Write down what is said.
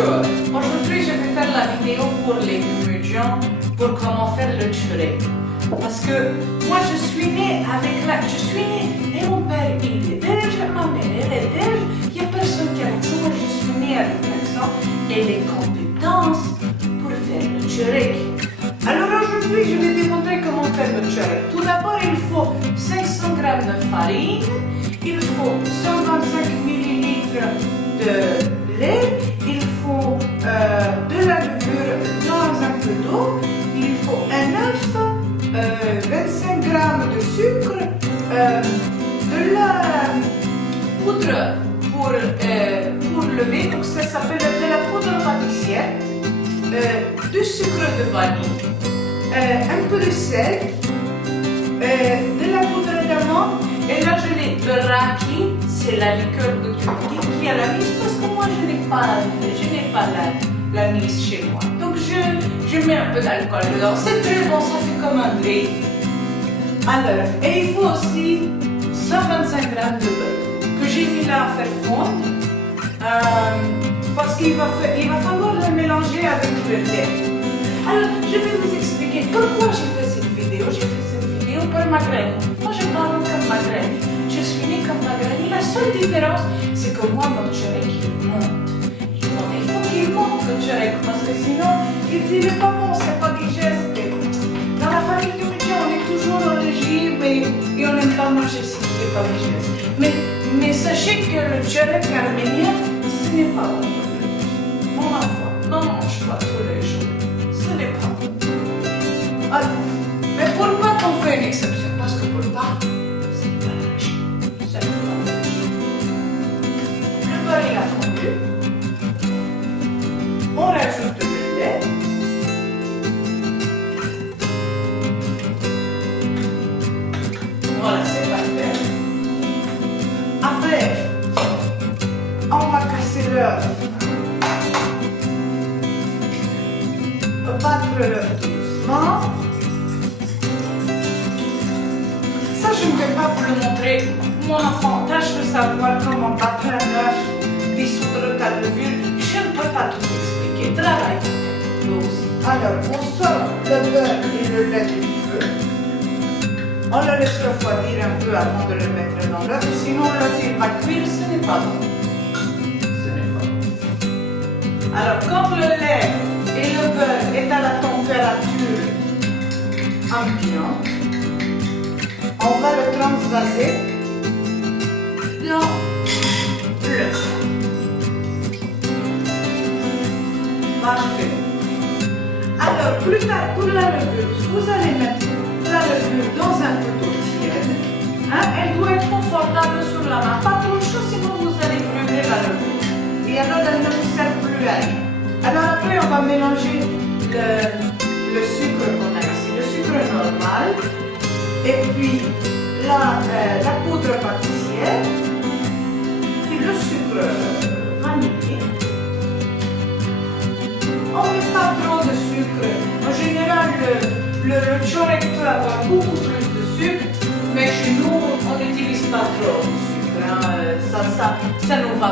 Bonjour, aujourd'hui je vais faire la vidéo pour les étudiants pour comment faire le churek. Parce que moi je suis née et mon père il est belge, ma mère elle est belge, il n'y a personne qui a l'accent, moi je suis née avec l'accent et les compétences pour faire le churek. Alors aujourd'hui je vais démontrer comment faire le churek. Tout d'abord il faut 500 g de farine, il faut 125 ml de lait, il faut de la levure dans un peu d'eau, il faut un œuf, 25 g de sucre, de la poudre pour lever, donc ça s'appelle de la poudre pâtissière, du sucre de vanille, un peu de sel, de la poudre d'amande, et là je l'ai de raki, c'est la liqueur de Turquie qui a la mise parce que moi je n'ai pas la mise chez moi. Donc je mets un peu d'alcool dedans, c'est très bon, ça fait comme un drink. Alors, et il faut aussi 125 g de beurre que j'ai mis là à faire fondre parce qu'il va falloir le mélanger avec le lait. Alors, je vais vous expliquer pourquoi j'ai fait cette vidéo. J'ai fait cette vidéo pour Magrani. Moi, je parle comme Magrani. Je suis née comme Magrani. La seule différence, c'est que moi, mon churek, il monte. Il faut qu'il monte, le churek, parce que sinon, il n'est pas bon, c'est pas digeste. Dans la famille du métier, on est toujours au régime et on n'aime pas manger ce qui n'est pas digeste. Mais sachez que le churek arménien, ce n'est pas bon. Mon enfant, n'en mange pas tous les jours. Ce n'est pas bon. Alors, mais pour Pâques, on fait une exception, parce que pour Pâques, c'est pas le régime. C'est pas le régime. Le beurre, il a fondu. On rajoute du lait. Voilà, c'est parfait. Après, on va casser l'œuf. Battre l'œuf doucement. Ça, je ne vais pas vous le montrer. Mon enfant, tâche de savoir comment battre un œuf, dissoudre ta levure. Je ne peux pas tout expliquer. Travaille peut-être. Alors, on sort le beurre et le lait du feu. On le laisse refroidir un peu avant de le mettre dans l'œuf. Sinon, l'œuf il va cuire, ce n'est pas bon. Ce n'est pas bon. Alors, quand le lait et le beurre est à la température ambiante, on va le transvaser dans l'œuf. Parfait. Alors, plus tard, pour la levure, vous allez mettre la levure dans un peu d'eau tiède. Elle doit être confortable sur la main, pas trop chaud, sinon vous allez brûler la levure. Et alors, elle ne vous sert plus à rien. Alors après, on va mélanger le sucre qu'on a ici, le sucre normal, et puis la poudre pâtissière, puis le sucre vanillé. On ne met pas trop de sucre. En général, le churek peut avoir beaucoup plus de sucre, mais chez nous, on n'utilise pas trop de sucre. Ça nous va.